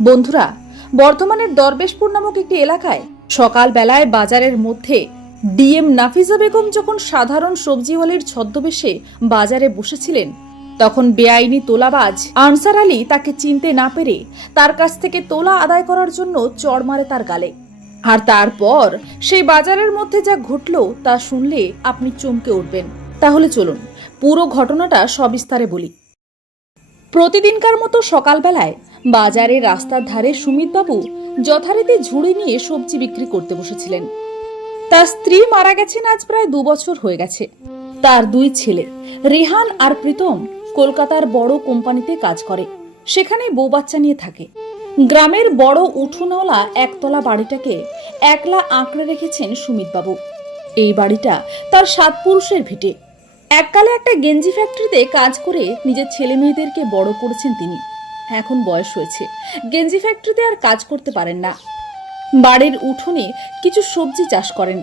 বন্ধুরা, বর্ধমানের দরবেশপুর নামক একটি এলাকায় সকালবেলায় বাজারের মধ্যে ডিএম নাফিজা বেগম যখন সাধারণ সবজিওয়ালির ছদ্মবেশে বাজারে বসেছিলেন, তখন বেআইনি তোলাবাজ আনসার আলী তাকে চিনতে না পেরে তার কাছ থেকে তোলা আদায় করার জন্য চড় মারে তার গালে। আর তারপর সেই বাজারের মধ্যে যা ঘটল তা শুনলে আপনি চমকে উঠবেন। তাহলে চলুন, পুরো ঘটনাটা সবিস্তারে বলি। প্রতিদিনকার মতো সকালবেলায় বাজারে রাস্তার ধারে সুমিতবাবু যথারীতি ঝুড়ি নিয়ে সবজি বিক্রি করতে বসেছিলেন। তার স্ত্রী মারা গেছেন আজ প্রায় দু বছর হয়ে গেছে। তার দুই ছেলে, রেহান আর প্রীতম, কলকাতার বড় কোম্পানিতে কাজ করে। সেখানে বউ বাচ্চা নিয়ে থাকে। গ্রামের বড় উঠোনওয়ালা একতলা বাড়িটাকে একলা আঁকড়ে রেখেছেন সুমিতবাবু। এই বাড়িটা তার সাত পুরুষের ভিটে। এককালে একটা গেঞ্জি ফ্যাক্টরিতে কাজ করে নিজের ছেলে মেয়েদেরকে বড় করেছেন তিনি। এখন বয়স হয়েছে। গেঞ্জি ফ্যাক্টরিতে আর কাজ করতে পারেন না। বাড়ির উঠোনে কিছু সবজি চাষ করেন।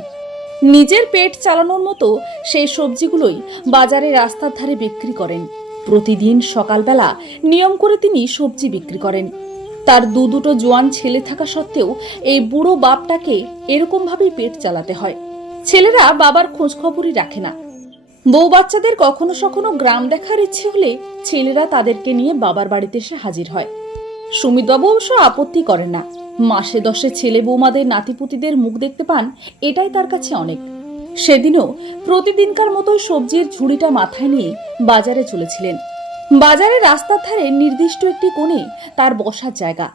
নিজের পেট চালানোর মতো সেই সবজিগুলোই বাজারে রাস্তার ধারে বিক্রি করেন। প্রতিদিন সকালবেলা নিয়ম করে তিনি সবজি বিক্রি করেন। তার দু দুটো জোয়ান ছেলে থাকা সত্ত্বেও এই বুড়ো বাপটাকে এরকমভাবেই পেট চালাতে হয়। ছেলেরা বাবার খোঁজখবরই রাখে না। বউ বাচ্চাদের কখনো সখনো গ্রাম দেখার ইচ্ছে হলে ছেলেরা তাদেরকে নিয়ে বাবার বাড়িতে এসে হাজির হয়। সুমিতবাবু অবশ্য আপত্তি করেন না। মাসে দশে ছেলে বৌমাদের নাতিপুতিদের মুখ দেখতে পান, এটাই তার কাছে অনেক। সেদিনও প্রতিদিনকার মতো সবজির ঝুড়িটা মাথায় নিয়ে বাজারে চলেছিলেন। বাজারে রাস্তার ধারে নির্দিষ্ট একটি কোণে তার বসার জায়গা।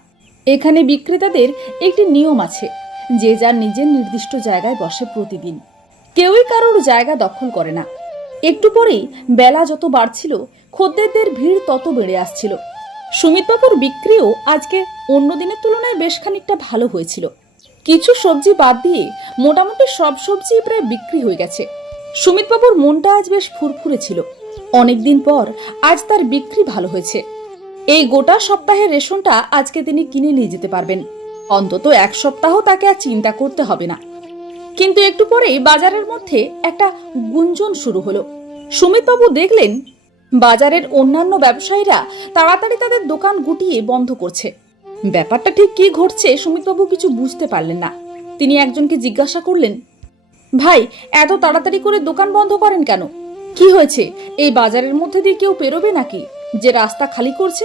এখানে বিক্রেতাদের একটি নিয়ম আছে, যে যার নিজের নির্দিষ্ট জায়গায় বসে প্রতিদিন। কেউই কারোর জায়গা দখল করে না। একটু পরেই বেলা যত বাড়ছিল, খদ্দেরদের ভিড় তত বেড়ে আসছিল। সুমিতবাবুর বিক্রিও আজকে অন্য দিনের তুলনায় বেশ খানিকটা ভালো হয়েছিল। কিছু সবজি বাদ দিয়ে মোটামুটি সব সবজি প্রায় বিক্রি হয়ে গেছে। সুমিতবাবুর মনটা আজ বেশ ফুরফুরে ছিল। অনেকদিন পর আজ তার বিক্রি ভালো হয়েছে। এই গোটা সপ্তাহের রেশনটা আজকে তিনি কিনে নিয়ে যেতে পারবেন। অন্তত এক সপ্তাহ তাকে আর চিন্তা করতে হবে না। কিন্তু একটু পরেই বাজারের মধ্যে একটা গুঞ্জন শুরু হলো। সুমিতবাবু দেখলেন, বাজারের অন্যান্য ব্যবসায়ীরা তাড়াতাড়ি তাদের দোকান গুটিয়ে বন্ধ করছে। ব্যাপারটা ঠিক কি ঘটছে সুমিতবাবু কিছু বুঝতে পারলেন না। তিনি একজনকে জিজ্ঞাসা করলেন, ভাই, এত তাড়াতাড়ি করে দোকান বন্ধ করেন কেন? কি হয়েছে? এই বাজারের মধ্যে দিয়ে কেউ পেরোবে নাকি? যে রাস্তা খালি করছে?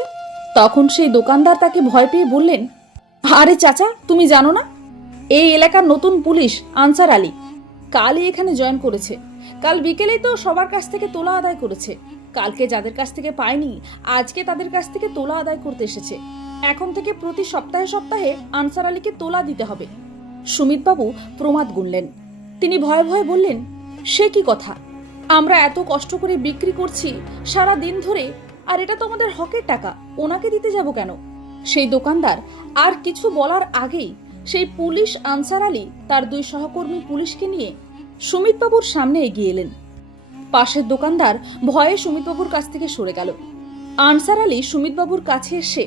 তখন সেই দোকানদার তাকে ভয় পেয়ে বললেন, আরে চাচা, তুমি জানো না? এই এলাকার নতুন পুলিশ আনসার আলী। কালই এখানে জয়েন করেছে। কাল বিকেলেই তো সবার কাছ থেকে তোলা আদায় করেছে। কালকে যাদের কাছ থেকে পায়নি, আজকে তাদের কাছ থেকে তোলা আদায় করতে এসেছে। এখন থেকে প্রতি সপ্তাহে সপ্তাহে আনসার আলীকে তোলা দিতে হবে। সুমিতবাবু প্রমাদ গুনলেন। তিনি ভয়ে ভয়ে বললেন, সে কি কথা? আমরা এত কষ্ট করে বিক্রি করছি সারা দিন ধরে, আর এটা তো আমাদের হকের টাকা, ওনাকে দিতে যাব কেন? সেই দোকানদার আর কিছু বলার আগেই সেই পুলিশ আনসার আলী তার দুই সহকর্মী পুলিশকে নিয়ে সুমিতবাবুর সামনে এগিয়ে এলেন। পাশের দোকানদার ভয়ে সুমিতবাবুর কাছ থেকে সরে গেল। আনসার আলী সুমিতবাবুর কাছে এসে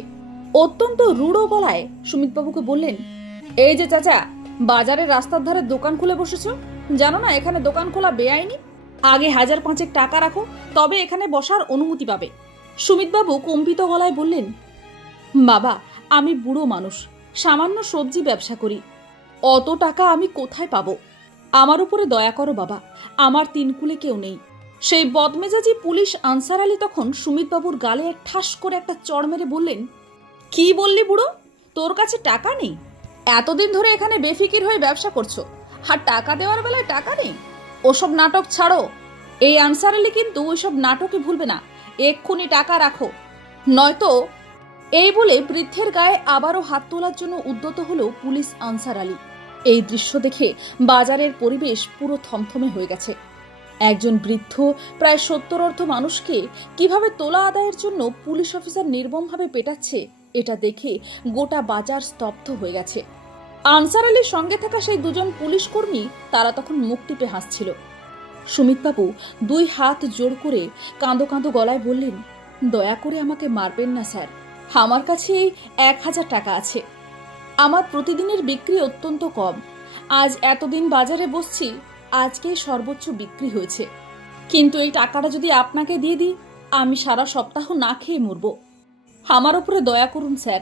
অত্যন্ত রূঢ় গলায় সুমিতবাবুকে বললেন, এই যে চাচা, বাজারের রাস্তার ধারে দোকান খুলে বসেছ? জানো না, এখানে দোকান খোলা বেআইনি? আগে হাজার পাঁচেক টাকা রাখো, তবে এখানে বসার অনুমতি পাবে। সুমিতবাবু কম্পিত গলায় বললেন, বাবা, আমি বুড়ো মানুষ সামান্য সবজি ব্যবসা করি। অত টাকা আমি কোথায় পাবো? আমার উপরে দয়া করো বাবা, আমার তিনকুলে কেউ নেই। সেই বদমেজাজি পুলিশ আনসার আলী তখন সুমিতবাবুর গালে ঠাস করে একটা চড় মেরে বললেন, কি বললি বুড়ো? তোর কাছে টাকা নেই? এতদিন ধরে এখানে বেফিকির হয়ে ব্যবসা করছ। আর টাকা দেওয়ার বেলায় টাকা নেই? ওসব নাটক ছাড়ো। এই আনসার আলী কিন্তু ওইসব নাটকে ভুলবে না। এক্ষুনি টাকা রাখো। নয়তো এই বলে বৃদ্ধের গায়ে আবারও হাত তোলার জন্য উদ্যত হল পুলিশ আনসার আলী। এই দৃশ্য দেখে বাজারের পরিবেশ পুরো থমথমে হয়ে গেছে। একজন বৃদ্ধ প্রায় সত্তর অর্ধ মানুষকে কীভাবে তোলা আদায়ের জন্য পুলিশ অফিসার নির্মমভাবে পেটাচ্ছে, এটা দেখে গোটা বাজার স্তব্ধ হয়ে গেছে। আনসার আলীর সঙ্গে থাকা সেই দুজন পুলিশ কর্মী, তারা তখন মুখ টিপে হাসছিল। সুমিতবাবু দুই হাত জোর করে কাঁদো কাঁদো গলায় বললেন, দয়া করে আমাকে মারবেন না, স্যার। আমার কাছে এক হাজার টাকা আছে। আমার প্রতিদিনের বিক্রি অত্যন্ত কম। আজ এতদিন বাজারে বসছি আজকেই সর্বোচ্চ বিক্রি হয়েছে। কিন্তু এই টাকাটা যদি আপনাকে দিয়ে দিই, আমি সারা সপ্তাহ না খেয়ে মরব। আমার উপরে দয়া করুন, স্যার।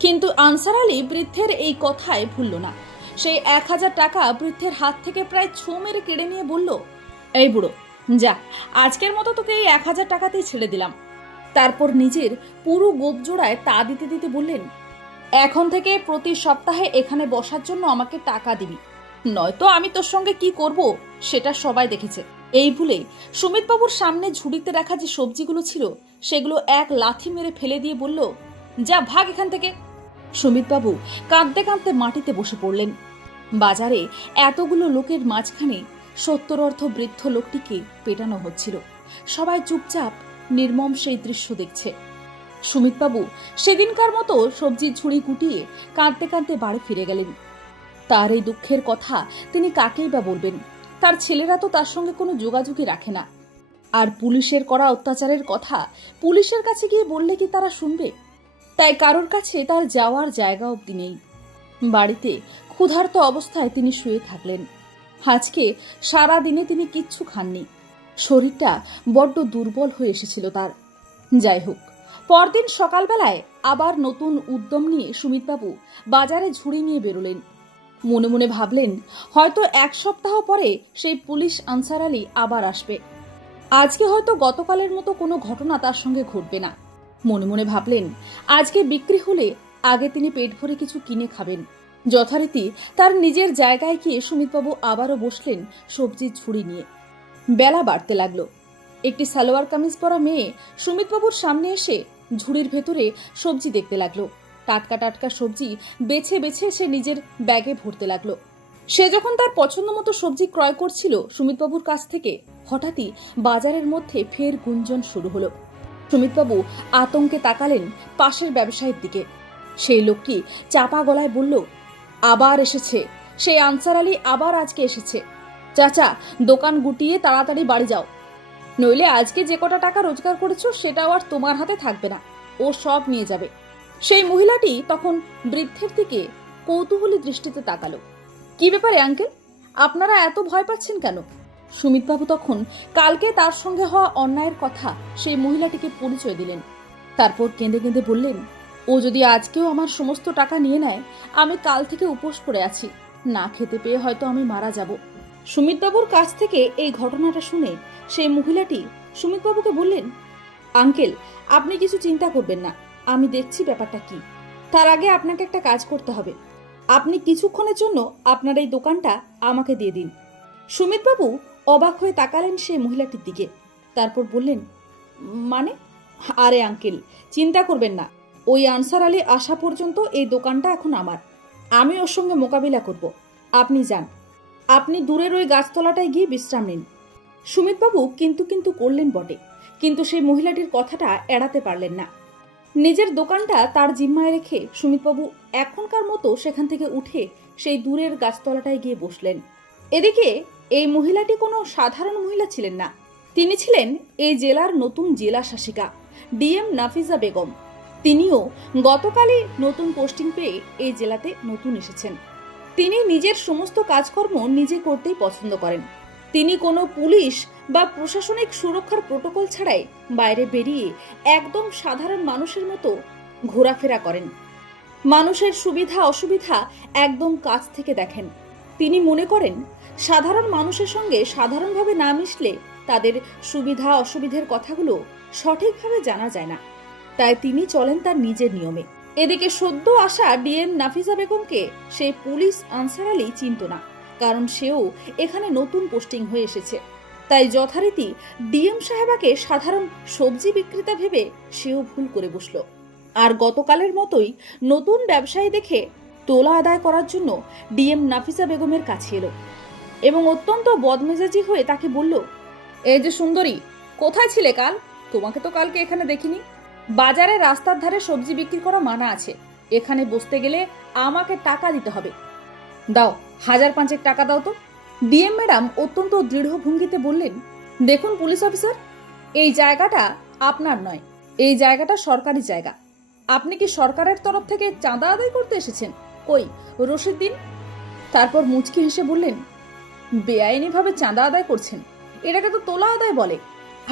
কিন্তু আনসার আলী বৃদ্ধের এই কথায় ভুলল না। সেই এক হাজার টাকা বৃদ্ধের হাত থেকে প্রায় ছো মেরে কেড়ে নিয়ে বলল, এই বুড়ো, যা, আজকের মতো তোকে এই এক হাজার টাকাতেই ছেড়ে দিলাম। তারপর নিজের পুরো গোপজোড়ায় তা দিতে দিতে বললেন, এখন থেকে প্রতি সপ্তাহে এখানে বসার জন্য আমাকে টাকা দিবি। নয়তো আমি তোর সঙ্গে কি করব, সেটা সবাই দেখেছে। এই ভুলে সুমিতবাবুর সামনে ঝুড়িতে রাখা যে সবজিগুলো ছিল, সেগুলো এক লাথি মেরে ফেলে দিয়ে বলল, যা ভাগ এখান থেকে। সুমিতবাবু কাঁদতে কাঁদতে মাটিতে বসে পড়লেন। বাজারে এতগুলো লোকের মাঝখানে সত্তর অর্থ বৃদ্ধ লোকটিকে পেটানো হচ্ছিল। সবাই চুপচাপ নির্মম সেই দৃশ্য দেখছে। সুমিতবাবু, সেদিনকার মতো সবজির ঝুড়ি গুটিয়ে কাঁদতে কাঁদতে বাড়ি ফিরে গেলেন। তার এই দুঃখের কথা তিনি কাকেই বা বলবেন? তার ছেলেরা তো তার সঙ্গে কোনো যোগাযোগই রাখে না। আর পুলিশের করা অত্যাচারের কথা পুলিশের কাছে গিয়ে বললে কি তারা শুনবে? তাই কারোর কাছে তার যাওয়ার জায়গা অব্দি নেই। বাড়িতে ক্ষুধার্ত অবস্থায় তিনি শুয়ে থাকলেন। আজকে সারা দিনে তিনি কিচ্ছু খাননি। শরীরটা বড্ড দুর্বল হয়ে এসেছিল তার। যাই হোক, পরদিন সকালবেলায় আবার নতুন উদ্যম নিয়ে সুমিতবাবু বাজারে ঝুড়ি নিয়ে বেরোলেন। মনে মনে ভাবলেন, হয়তো এক সপ্তাহ পরে সেই পুলিশ আনসার আলী আবার আসবে। আজকে হয়তো গতকালের মতো কোনো ঘটনা তার সঙ্গে ঘটবে না। মনে মনে ভাবলেন, আজকে বিক্রি হলে আগে তিনি পেট ভরে কিছু কিনে খাবেন। যথারীতি তার নিজের জায়গায় গিয়ে সুমিতবাবু আবারও বসলেন সবজির ঝুড়ি নিয়ে। বেলা বাড়তে লাগল। একটি সালোয়ার কামিজ পরা মেয়ে সুমিতবাবুর সামনে এসে ঝুড়ির ভেতরে সবজি দেখতে লাগল। টাটকা টাটকা সবজি বেছে বেছে সে নিজের ব্যাগে ভরতে লাগল। সে যখন তার পছন্দ মতো সবজি ক্রয় করছিল সুমিতবাবুর কাছ থেকে, হঠাৎই বাজারের মধ্যে ফের গুঞ্জন শুরু হলো। সুমিতবাবু আতঙ্কে তাকালেন পাশের ব্যবসায়ীর দিকে। সেই লোকটি চাপা গলায় বলল, আবার এসেছে। সেই আনসার আলী আবার আজকে এসেছে। চাচা, দোকান গুটিয়ে তাড়াতাড়ি বাড়ি যাও। নইলে আজকে যে কটা টাকা রোজগার করেছ, সেটাও আর তোমার হাতে থাকবে না। ও সব নিয়ে যাবে। সেই মহিলাটি তখন বৃদ্ধের দিকে কৌতূহলী দৃষ্টিতে তাকালো। কি ব্যাপারে, আঙ্কেল? আপনারা এত ভয় পাচ্ছেন কেন? সুমিতবাবু তখন কালকে তার সঙ্গে হওয়া অন্যায়ের কথা সেই মহিলাটিকে পরিচয় দিলেন। তারপর কেঁদে কেঁদে বললেন, ও যদি আজকেও আমার সমস্ত টাকা নিয়ে নেয়, আমি কাল থেকে উপোস করে আছি। না খেতে পেয়ে হয়তো আমি মারা যাব। সুমিতবাবুর কাছ থেকে এই ঘটনাটা শুনে সেই মহিলাটি সুমিতবাবুকে বললেন, আঙ্কেল, আপনি কিছু চিন্তা করবেন না, আমি দেখছি ব্যাপারটা কি। তার আগে আপনাকে একটা কাজ করতে হবে। আপনি কিছুক্ষণের জন্য আপনার এই দোকানটা আমাকে দিয়ে দিন। সুমিতবাবু অবাক হয়ে তাকালেন সেই মহিলাটির দিকে। তারপর বললেন মানে? আরে আঙ্কেল, চিন্তা করবেন না। ওই আনসার আলী আসা পর্যন্ত এই দোকানটা এখন আমার। আমি ওর সঙ্গে মোকাবিলা করব। আপনি যান। আপনি দূরের ওই গাছতলাটায় গিয়ে বিশ্রাম নিন। সুমিতবাবু কিন্তু কিন্তু করলেন বটে, কিন্তু সেই মহিলাটির কথাটা এড়াতে পারলেন না। নিজের দোকানটা তার জিম্মায় রেখে সুমিতবাবু এখনকার মতো সেখান থেকে উঠে সেই দূরের গাছতলাটায় গিয়ে বসলেন। এদিকে এই মহিলাটি কোনো সাধারণ মহিলা ছিলেন না। তিনি ছিলেন এই জেলার নতুন জেলা শাসিকা, ডিএম নাফিজা বেগম। তিনিও গতকালই নতুন পোস্টিং পেয়ে এই জেলাতে নতুন এসেছেন। তিনি নিজের সমস্ত কাজকর্ম নিজে করতেই পছন্দ করেন। তিনি কোনো পুলিশ বা প্রশাসনিক সুরক্ষার প্রোটোকল ছাড়াই বাইরে বেরিয়ে একদম সাধারণ মানুষের মতো ঘোরাফেরা করেন। মানুষের সুবিধা অসুবিধা একদম কাছ থেকে দেখেন। তিনি মনে করেন, সাধারণ মানুষের সঙ্গে সাধারণভাবে না মিশলে তাদের সুবিধা অসুবিধের কথাগুলো সঠিকভাবে জানা যায় না। তাই তিনি চলেন তার নিজের নিয়মে। এদিকে সদ্য আসা ডিএম নাফিজা বেগমকে সেই পুলিশ আনসার আলী চিনত না, কারণ সেও এখানে নতুন পোস্টিং হয়ে এসেছে। তাই যথারীতি ডিএম সাহেবাকে সাধারণ সবজি বিক্রেতা ভেবে সেও ভুল করে বসল। আর গতকালের মতোই নতুন ব্যবসায়ী দেখে তোলা আদায় করার জন্য ডিএম নাফিসা বেগমের কাছে এলো এবং অত্যন্ত বদমেজাজি হয়ে তাকে বলল, এই যে সুন্দরী, কোথায় ছিলে কাল? তোমাকে তো কালকে এখানে দেখিনি। বাজারে রাস্তার ধারে সবজি বিক্রি করা মানা আছে। এখানে বসতে গেলে আমাকে টাকা দিতে হবে। দাও, হাজার পাঁচেক টাকা দাও তো। ডিএম ম্যাডাম অত্যন্ত দৃঢ় ভঙ্গিতে বললেন, দেখুন পুলিশ অফিসার, এই জায়গাটা আপনার নয়, এই জায়গাটা সরকারি জায়গা। আপনি কি সরকারের তরফ থেকে চাঁদা আদায় করতে এসেছেন? কই, রশিদ দিন? তারপর মুচকি হেসে বললেন, বেআইনিভাবে চাঁদা আদায় করছেন, এটাকে তো তোলা আদায় বলে।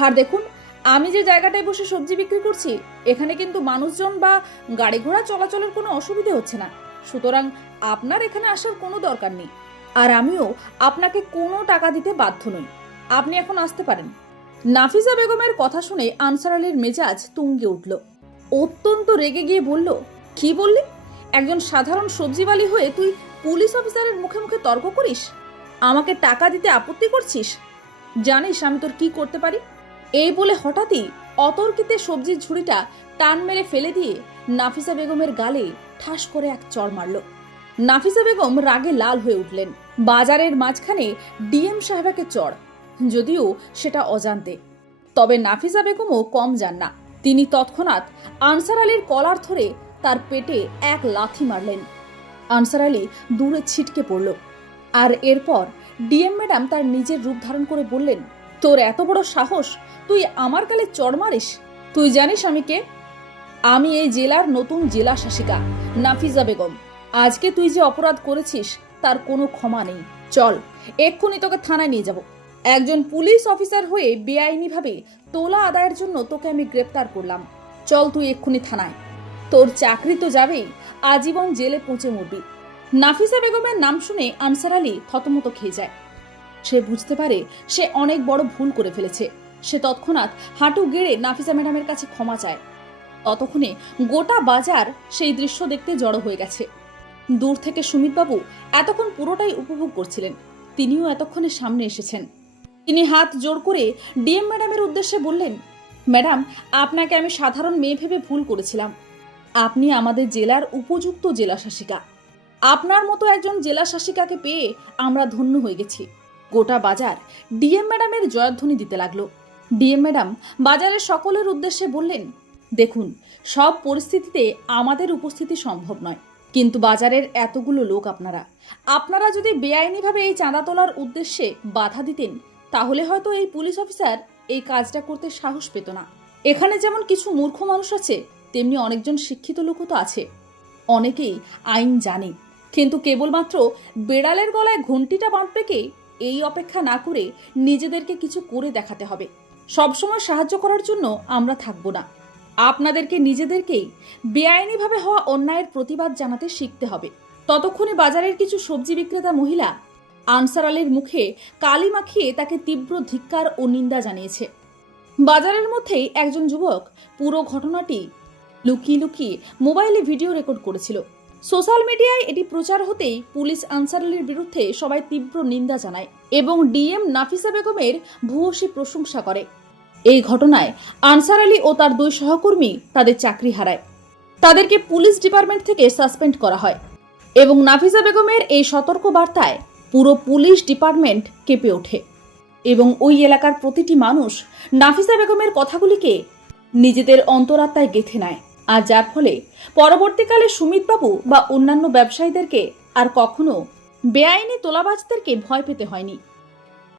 আর দেখুন আমি যে জায়গাটায় বসে সবজি বিক্রি করছি, এখানে কিন্তু মানুষজন বা গাড়ি ঘোড়া চলাচলের কোনো অসুবিধে হচ্ছে না। সুতরাং আপনার এখানে আসার কোনো দরকার নেই। আর আমিও আপনাকে কোনো টাকা দিতে বাধ্য নই। আপনি এখন আসতে পারেন। নাফিসা বেগমের কথা শুনে আনসার আলীর মেজাজ তুঙ্গে উঠল। অত্যন্ত রেগে গিয়ে বলল, কি বললি? একজন সাধারণ সবজিওয়ালি হয়ে তুই পুলিশ অফিসারের মুখে মুখে তর্ক করিস? আমাকে টাকা দিতে আপত্তি করছিস? জানিস আমি তোর কি করতে পারি? এই বলে হঠাৎই অতর্কিতে সবজির ঝুড়িটা টান মেরে ফেলে দিয়ে নাফিসা বেগমের গালে ঠাস করে এক চড় মারল। নাফিসা বেগম রাগে লাল হয়ে উঠলেন। বাজারের মাঝখানে ডিএম সাহেবাকে চড় যদিও সেটা অজান্তে। তবে নাফিসা বেগমও কম যান না। তিনি তৎক্ষণাৎ আনসার আলীর কলার ধরে তার পেটে এক লাথি মারলেন। আনসার আলী দূরে ছিটকে পড়ল। আর এরপর ডিএম ম্যাডাম তার নিজের রূপ ধারণ করে বললেন তোর এত বড় সাহস? তুই আমার কালে চড় মারিস? তুই জানিস আমি কে? আমি এই জেলার নতুন জেলা শাসিকা, নাফিজা বেগম। আজকে তুই যে অপরাধ করেছিস, তার কোনো ক্ষমা নেই। চল, এক্ষুনি তোকে থানায় নিয়ে যাব। একজন পুলিশ অফিসার হয়ে বেআইনিভাবে তোলা আদায়ের জন্য তোকে আমি গ্রেপ্তার করলাম। চল তুই এক্ষুনি থানায়। তোর চাকরি তো যাবেই, আজীবন জেলে পৌঁছে মরবি। নাফিসা বেগমের নাম শুনে আনসার আলী থতমত খেয়ে যায়। সে বুঝতে পারে সে অনেক বড় ভুল করে ফেলেছে। সে তৎক্ষণাৎ হাঁটু গেড়ে নাফিসা ম্যাডামের কাছে ক্ষমা চায়। ততক্ষণে গোটা বাজার সেই দৃশ্য দেখতে জড়ো হয়ে গেছে। দূর থেকে সুমিতবাবু এতক্ষণ পুরোটাই উপভোগ করছিলেন। তিনিও এতক্ষণে সামনে এসেছেন। তিনি হাত জোর করে ডিএম ম্যাডামের উদ্দেশ্যে বললেন, ম্যাডাম, আপনাকে আমি সাধারণ মেয়ে ভেবে ভুল করেছিলাম। আপনি আমাদের জেলার উপযুক্ত জেলা শাসিকা আপনার মতো একজন জেলা শাসিকাকে পেয়ে আমরা ধন্য হয়ে গেছি। গোটা বাজার ডিএম ম্যাডামের জয়ধ্বনি দিতে লাগল। ডিএম ম্যাডাম বাজারের সকলের উদ্দেশ্যে বললেন, দেখুন, সব পরিস্থিতিতে আমাদের উপস্থিতি সম্ভব নয়। কিন্তু বাজারের এতগুলো লোক আপনারা আপনারা যদি বেআইনিভাবে এই চাঁদা তোলার উদ্দেশ্যে বাধা দিতেন, তাহলে হয়তো এই পুলিশ অফিসার এই কাজটা করতে সাহস পেত না। এখানে যেমন কিছু মূর্খ মানুষ আছে, তেমনি অনেকজন শিক্ষিত লোকও তো আছে। অনেকেই আইন জানে, কিন্তু কেবলমাত্র বেড়ালের গলায় ঘন্টিটা বাঁধবে কে? এই অপেক্ষা না করে নিজেদেরকে কিছু করে দেখাতে হবে। সবসময় সাহায্য করার জন্য আমরা থাকব না। আপনাদেরকে নিজেদেরকেই বেআইনিভাবে হওয়া অন্যায়ের প্রতিবাদ জানাতে শিখতে হবে। ততক্ষণে বাজারের কিছু সবজি বিক্রেতা মহিলা আনসার আলীর মুখে কালি মাখিয়ে তাকে তীব্র ধিক্কার ও নিন্দা জানিয়েছে। বাজারের মধ্যেই একজন যুবক পুরো ঘটনাটি লুকিয়ে লুকিয়ে মোবাইলে ভিডিও রেকর্ড করেছিল। সোশ্যাল মিডিয়ায় এটি প্রচার হতেই পুলিশ আনসার আলীর বিরুদ্ধে সবাই তীব্র নিন্দা জানায় এবং ডিএম নাফিসা বেগমের ভূয়সী প্রশংসা করে। এই ঘটনায় আনসার আলী ও তার দুই সহকর্মী তাদের চাকরি হারায়। তাদেরকে পুলিশ ডিপার্টমেন্ট থেকে সাসপেন্ড করা হয় এবং নাফিসা বেগমের এই সতর্ক বার্তায় পুরো পুলিশ ডিপার্টমেন্ট কেঁপে ওঠে এবং ওই এলাকার প্রতিটি মানুষ নাফিসা বেগমের কথাগুলিকে নিজেদের অন্তরাত্মায় গেঁথে নেয়। আর যার ফলে পরবর্তীকালে সুমিতবাবু বা অন্যান্য ব্যবসায়ীদেরকে আর কখনো বেআইনি তোলাবাজদেরকে ভয় পেতে হয়নি।